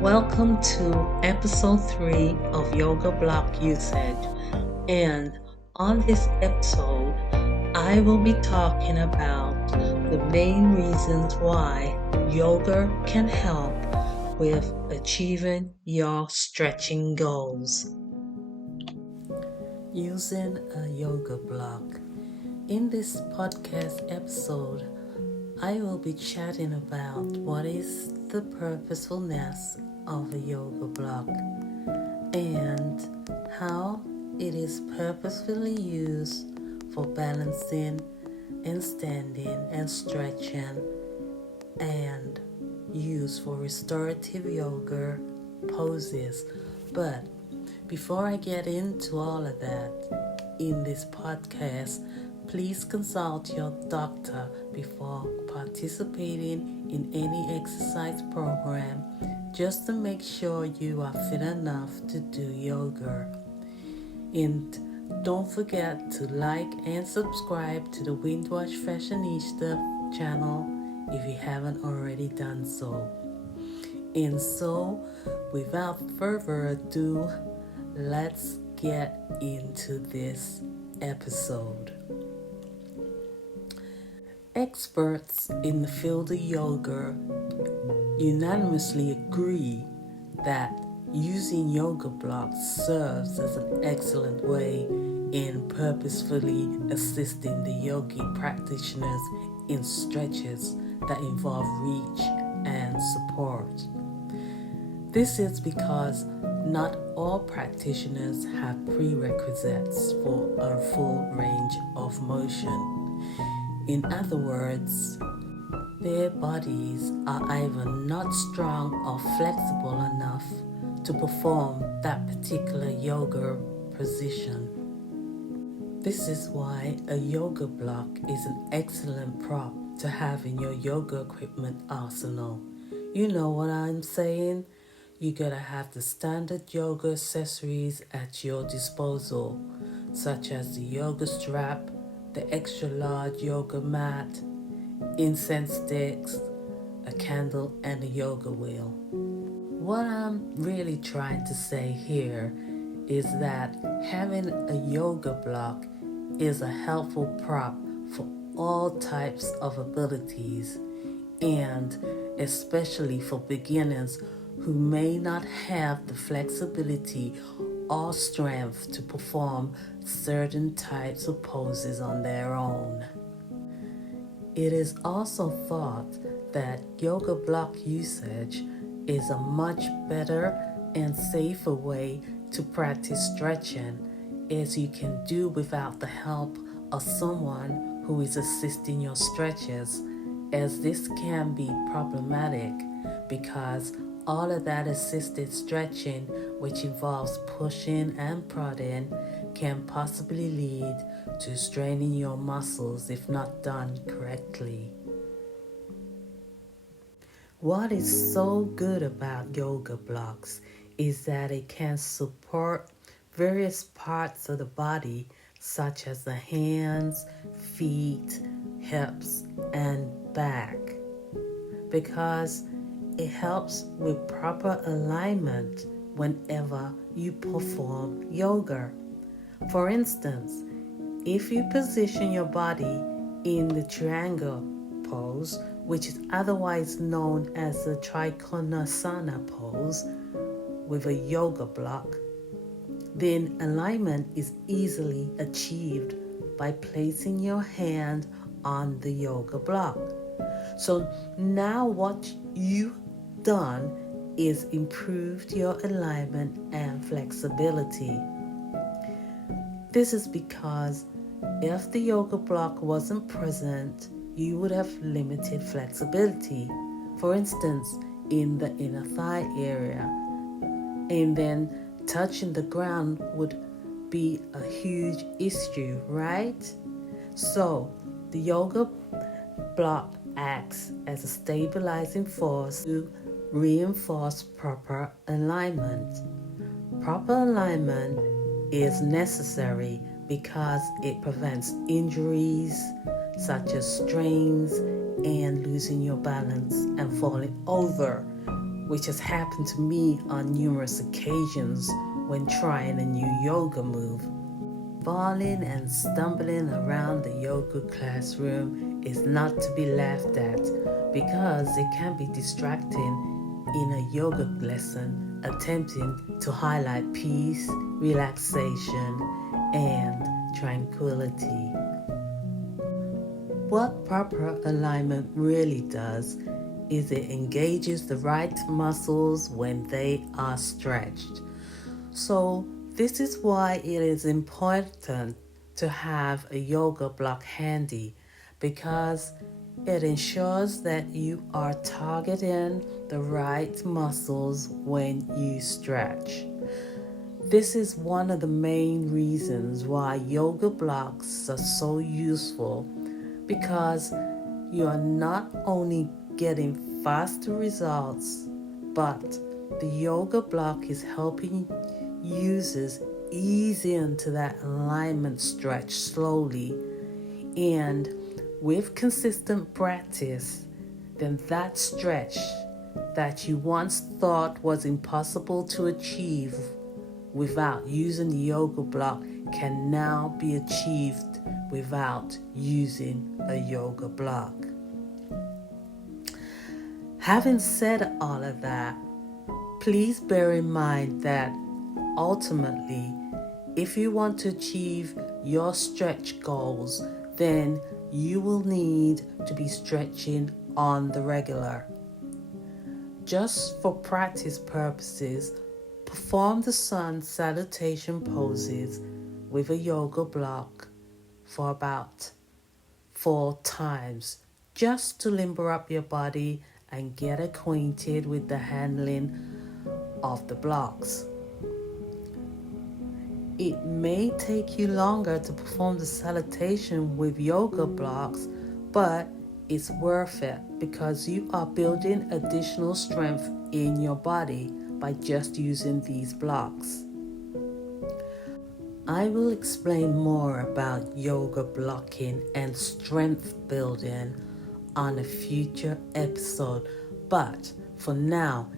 Welcome to episode 3 of Yoga Block Usage. And on this episode, I will be talking about the main reasons why yoga can help with achieving your stretching goals. Using a yoga block. In this podcast episode, I will be chatting about what is the purposefulness of a yoga block and how it is purposefully used for balancing and standing and stretching and used for restorative yoga poses. But before I get into all of that in this podcast, please consult your doctor before participating in any exercise program just to make sure you are fit enough to do yoga. And don't forget to like and subscribe to the Windwatch Fashionista channel if you haven't already done so. And so, without further ado, let's get into this episode. Experts in the field of yoga unanimously agree that using yoga blocks serves as an excellent way in purposefully assisting the yogi practitioners in stretches that involve reach and support. This is because not all practitioners have prerequisites for a full range of motion. In other words, their bodies are either not strong or flexible enough to perform that particular yoga position. This is why a yoga block is an excellent prop to have in your yoga equipment arsenal. You know what I'm saying? You gotta have the standard yoga accessories at your disposal, such as the yoga strap, the extra large yoga mat, incense sticks, a candle, and a yoga wheel. What I'm really trying to say here is that having a yoga block is a helpful prop for all types of abilities, and especially for beginners who may not have the flexibility or strength to perform certain types of poses on their own. It is also thought that yoga block usage is a much better and safer way to practice stretching, as you can do without the help of someone who is assisting your stretches, as this can be problematic because all of that assisted stretching, which involves pushing and prodding, can possibly lead to straining your muscles if not done correctly. What is so good about yoga blocks is that it can support various parts of the body, such as the hands, feet, hips, and back, because it helps with proper alignment whenever you perform yoga. For instance, if you position your body in the triangle pose, which is otherwise known as the Trikonasana pose, with a yoga block, then alignment is easily achieved by placing your hand on the yoga block. So now what you've done is improved your alignment and flexibility. This is because if the yoga block wasn't present, you would have limited flexibility. For instance, in the inner thigh area, and then touching the ground would be a huge issue, right? So the yoga block acts as a stabilizing force to reinforce proper alignment. Proper alignment is necessary because it prevents injuries such as strains and losing your balance and falling over which has happened to me on numerous occasions when trying a new yoga move. Falling and stumbling around the yoga classroom is not to be laughed at because it can be distracting in a yoga lesson attempting to highlight peace, relaxation, and tranquility. What proper alignment really does is it engages the right muscles when they are stretched. So this is why it is important to have a yoga block handy, because it ensures that you are targeting the right muscles when you stretch. This is one of the main reasons why yoga blocks are so useful, because you are not only getting faster results, but the yoga block is helping users ease into that alignment stretch slowly, and with consistent practice, then that stretch that you once thought was impossible to achieve without using the yoga block can now be achieved without using a yoga block. Having said all of that, please bear in mind that ultimately, if you want to achieve your stretch goals, then you will need to be stretching on the regular. Just for practice purposes, perform the sun salutation poses with a yoga block for about 4 times, just to limber up your body and get acquainted with the handling of the blocks. It may take you longer to perform the salutation with yoga blocks, but it's worth it because you are building additional strength in your body by just using these blocks. I will explain more about yoga blocking and strength building on a future episode, but for now,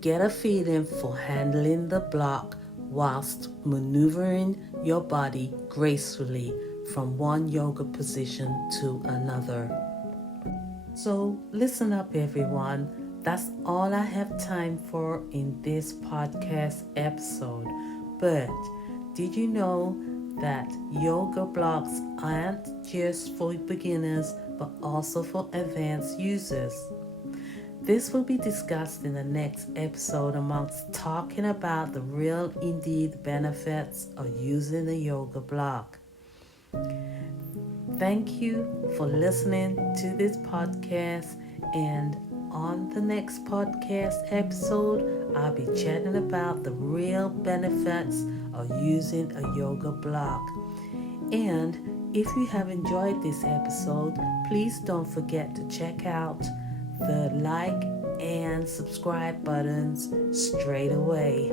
get a feeling for handling the block whilst maneuvering your body gracefully from one yoga position to another. So listen up, everyone. That's all I have time for in this podcast episode. But did you know that yoga blocks aren't just for beginners but also for advanced users? This will be discussed in the next episode amongst talking about the real indeed benefits of using a yoga block. Thank you for listening to this podcast, and on the next podcast episode, I'll be chatting about the real benefits of using a yoga block. And if you have enjoyed this episode, please don't forget to check out the like and subscribe buttons straight away.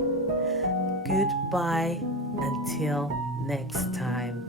Goodbye until next time.